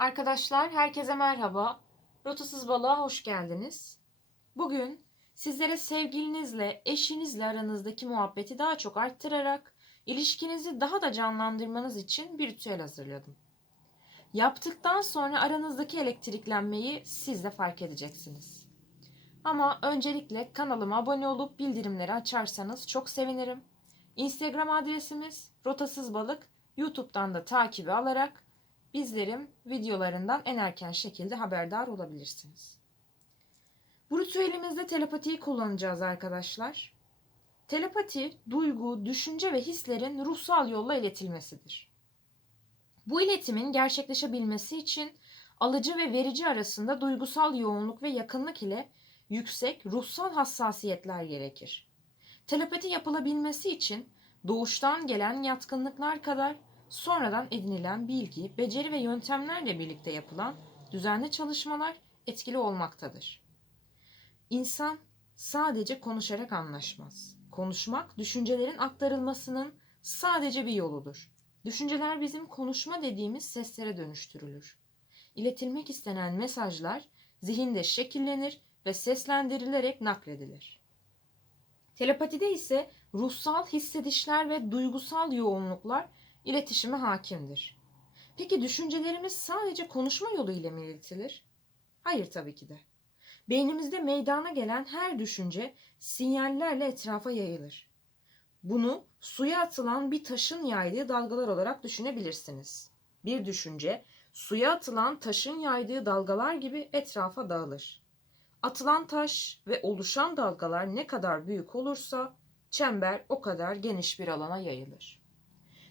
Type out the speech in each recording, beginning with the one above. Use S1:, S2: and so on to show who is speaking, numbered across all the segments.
S1: Arkadaşlar herkese merhaba. Rotasız balığa hoş geldiniz. Bugün sizlere sevgilinizle, eşinizle aranızdaki muhabbeti daha çok arttırarak ilişkinizi daha da canlandırmanız için bir ritüel hazırladım. Yaptıktan sonra aranızdaki elektriklenmeyi siz de fark edeceksiniz. Ama öncelikle kanalıma abone olup bildirimleri açarsanız çok sevinirim. Instagram adresimiz rotasız balık. YouTube'dan da takibi alarak bizlerin videolarından en erken şekilde haberdar olabilirsiniz. Bu ritüelimizde telepatiyi kullanacağız arkadaşlar. Telepati, duygu, düşünce ve hislerin ruhsal yolla iletilmesidir. Bu iletimin gerçekleşebilmesi için alıcı ve verici arasında duygusal yoğunluk ve yakınlık ile yüksek ruhsal hassasiyetler gerekir. Telepati yapılabilmesi için doğuştan gelen yatkınlıklar kadar sonradan edinilen bilgi, beceri ve yöntemlerle birlikte yapılan düzenli çalışmalar etkili olmaktadır. İnsan sadece konuşarak anlaşmaz. Konuşmak düşüncelerin aktarılmasının sadece bir yoludur. Düşünceler bizim konuşma dediğimiz seslere dönüştürülür. İletilmek istenen mesajlar zihinde şekillenir ve seslendirilerek nakledilir. Telepatide ise ruhsal hissedişler ve duygusal yoğunluklar iletişime hakimdir. Peki düşüncelerimiz sadece konuşma yolu ile mi iletilir? Hayır tabii ki de. Beynimizde meydana gelen her düşünce sinyallerle etrafa yayılır. Bunu suya atılan bir taşın yaydığı dalgalar olarak düşünebilirsiniz. Bir düşünce suya atılan taşın yaydığı dalgalar gibi etrafa dağılır. Atılan taş ve oluşan dalgalar ne kadar büyük olursa çember o kadar geniş bir alana yayılır.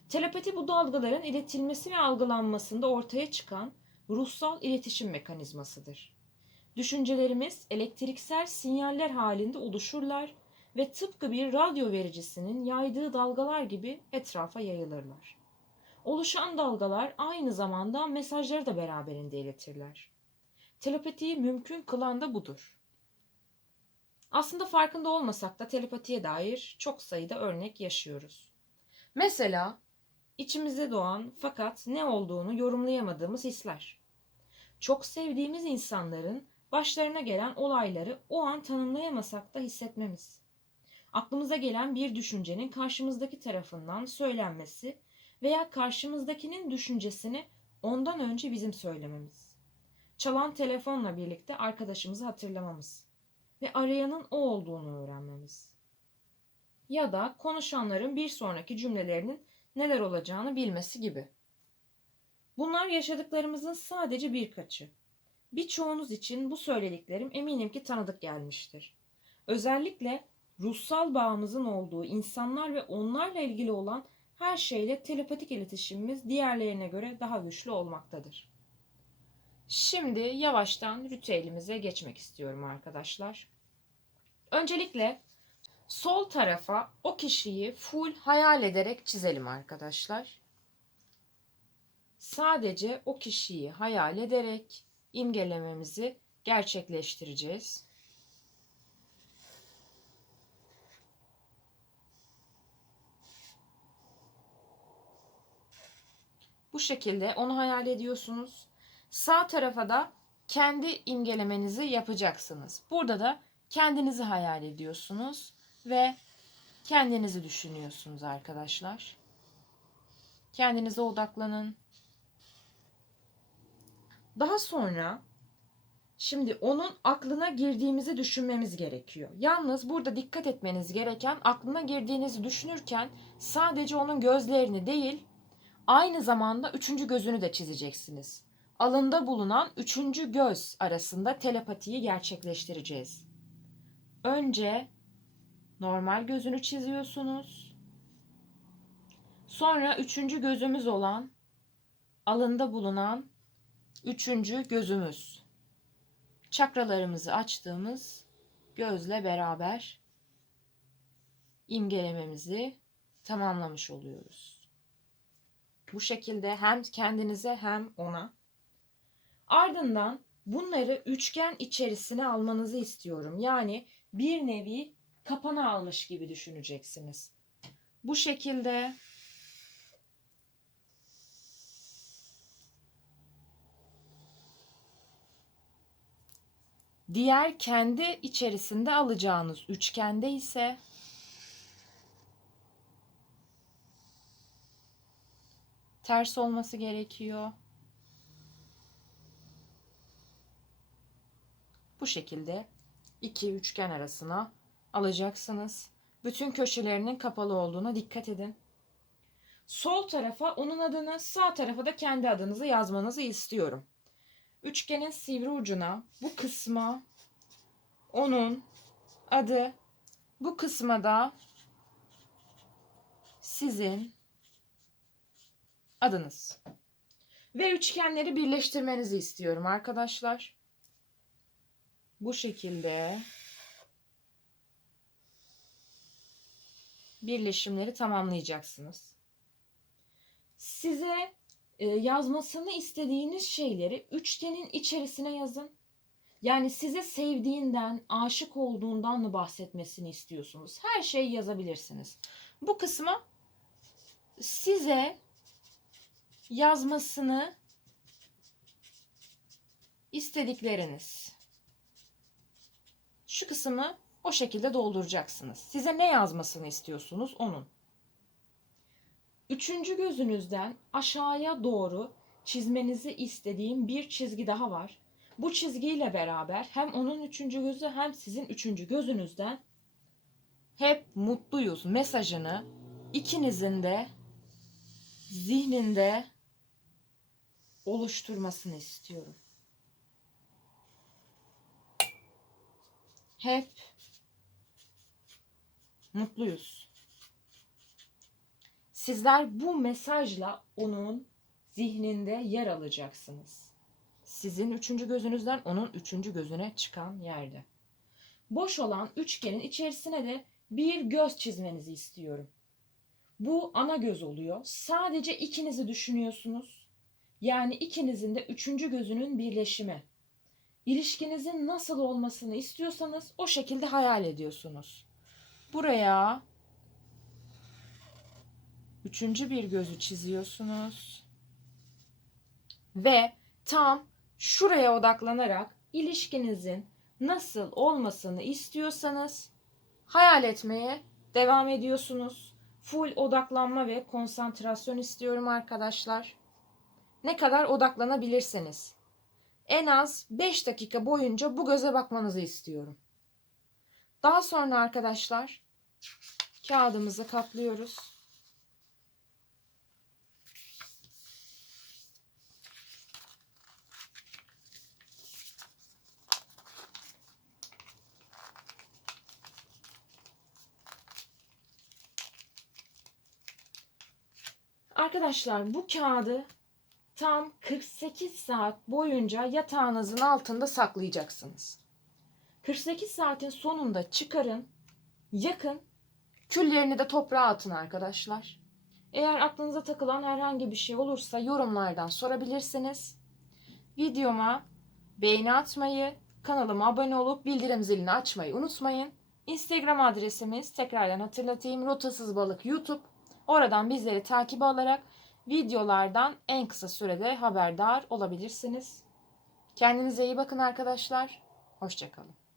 S1: Telepati bu dalgaların iletilmesi ve algılanmasında ortaya çıkan ruhsal iletişim mekanizmasıdır. Düşüncelerimiz elektriksel sinyaller halinde oluşurlar ve tıpkı bir radyo vericisinin yaydığı dalgalar gibi etrafa yayılırlar. Oluşan dalgalar aynı zamanda mesajları da beraberinde iletirler. Telepatiyi mümkün kılan da budur. Aslında farkında olmasak da telepatiye dair çok sayıda örnek yaşıyoruz. Mesela içimize doğan fakat ne olduğunu yorumlayamadığımız hisler. Çok sevdiğimiz insanların başlarına gelen olayları o an tanımlayamasak da hissetmemiz. Aklımıza gelen bir düşüncenin karşımızdaki tarafından söylenmesi veya karşımızdakinin düşüncesini ondan önce bizim söylememiz. Çalan telefonla birlikte arkadaşımızı hatırlamamız ve arayanın o olduğunu öğrenmemiz. Ya da konuşanların bir sonraki cümlelerinin neler olacağını bilmesi gibi. Bunlar yaşadıklarımızın sadece birkaçı. Birçoğunuz için bu söylediklerim eminim ki tanıdık gelmiştir. Özellikle ruhsal bağımızın olduğu insanlar ve onlarla ilgili olan her şeyle telepatik iletişimimiz diğerlerine göre daha güçlü olmaktadır. Şimdi yavaştan ritüelimize geçmek istiyorum arkadaşlar. Öncelikle sol tarafa o kişiyi full hayal ederek çizelim arkadaşlar. Sadece o kişiyi hayal ederek imgelememizi gerçekleştireceğiz. Bu şekilde onu hayal ediyorsunuz. Sağ tarafa da kendi imgelemenizi yapacaksınız. Burada da kendinizi hayal ediyorsunuz ve kendinizi düşünüyorsunuz arkadaşlar. Kendinize odaklanın. Daha sonra şimdi onun aklına girdiğimizi düşünmemiz gerekiyor. Yalnız burada dikkat etmeniz gereken aklına girdiğinizi düşünürken sadece onun gözlerini değil, aynı zamanda üçüncü gözünü de çizeceksiniz. Alında bulunan üçüncü göz arasında telepatiyi gerçekleştireceğiz. Önce normal gözünü çiziyorsunuz. Sonra üçüncü gözümüz olan alında bulunan üçüncü gözümüz. Çakralarımızı açtığımız gözle beraber imgelememizi tamamlamış oluyoruz. Bu şekilde hem kendinize hem ona. Ardından bunları üçgen içerisine almanızı istiyorum. Yani bir nevi kapana almış gibi düşüneceksiniz. Bu şekilde diğer kendi içerisinde alacağınız üçgende ise ters olması gerekiyor. Bu şekilde iki üçgen arasına alacaksınız. Bütün köşelerinin kapalı olduğuna dikkat edin. Sol tarafa onun adını, sağ tarafa da kendi adınızı yazmanızı istiyorum. Üçgenin sivri ucuna bu kısma onun adı, bu kısma da sizin adınız. Ve üçgenleri birleştirmenizi istiyorum arkadaşlar. Bu şekilde birleşimleri tamamlayacaksınız. Size e, yazmasını istediğiniz şeyleri üçgenin içerisine yazın. Yani size sevdiğinden, aşık olduğundan mı bahsetmesini istiyorsunuz? Her şeyi yazabilirsiniz. Bu kısma size yazmasını istedikleriniz. Şu kısmı o şekilde dolduracaksınız. Size ne yazmasını istiyorsunuz onun. Üçüncü gözünüzden aşağıya doğru çizmenizi istediğim bir çizgi daha var. Bu çizgiyle beraber hem onun üçüncü gözü hem sizin üçüncü gözünüzden hep mutluyuz mesajını ikinizin de zihninde oluşturmasını istiyorum. Hep mutluyuz. Sizler bu mesajla onun zihninde yer alacaksınız. Sizin üçüncü gözünüzden onun üçüncü gözüne çıkan yerde. Boş olan üçgenin içerisine de bir göz çizmenizi istiyorum. Bu ana göz oluyor. Sadece ikinizi düşünüyorsunuz. Yani ikinizin de üçüncü gözünün birleşimi. İlişkinizin nasıl olmasını istiyorsanız o şekilde hayal ediyorsunuz. Buraya üçüncü bir gözü çiziyorsunuz. Ve tam şuraya odaklanarak ilişkinizin nasıl olmasını istiyorsanız hayal etmeye devam ediyorsunuz. Full odaklanma ve konsantrasyon istiyorum arkadaşlar. Ne kadar odaklanabilirseniz. En az 5 dakika boyunca bu göze bakmanızı istiyorum. Daha sonra arkadaşlar kağıdımızı katlıyoruz. Arkadaşlar bu kağıdı tam 48 saat boyunca yatağınızın altında saklayacaksınız. 48 saatin sonunda çıkarın, yakın, küllerini de toprağa atın arkadaşlar. Eğer aklınıza takılan herhangi bir şey olursa yorumlardan sorabilirsiniz. Videoma beğeni atmayı, kanalıma abone olup bildirim zilini açmayı unutmayın. Instagram adresimiz tekrardan hatırlatayım. Rotasız Balık YouTube. Oradan bizleri takip alarak videolardan en kısa sürede haberdar olabilirsiniz. Kendinize iyi bakın arkadaşlar. Hoşçakalın.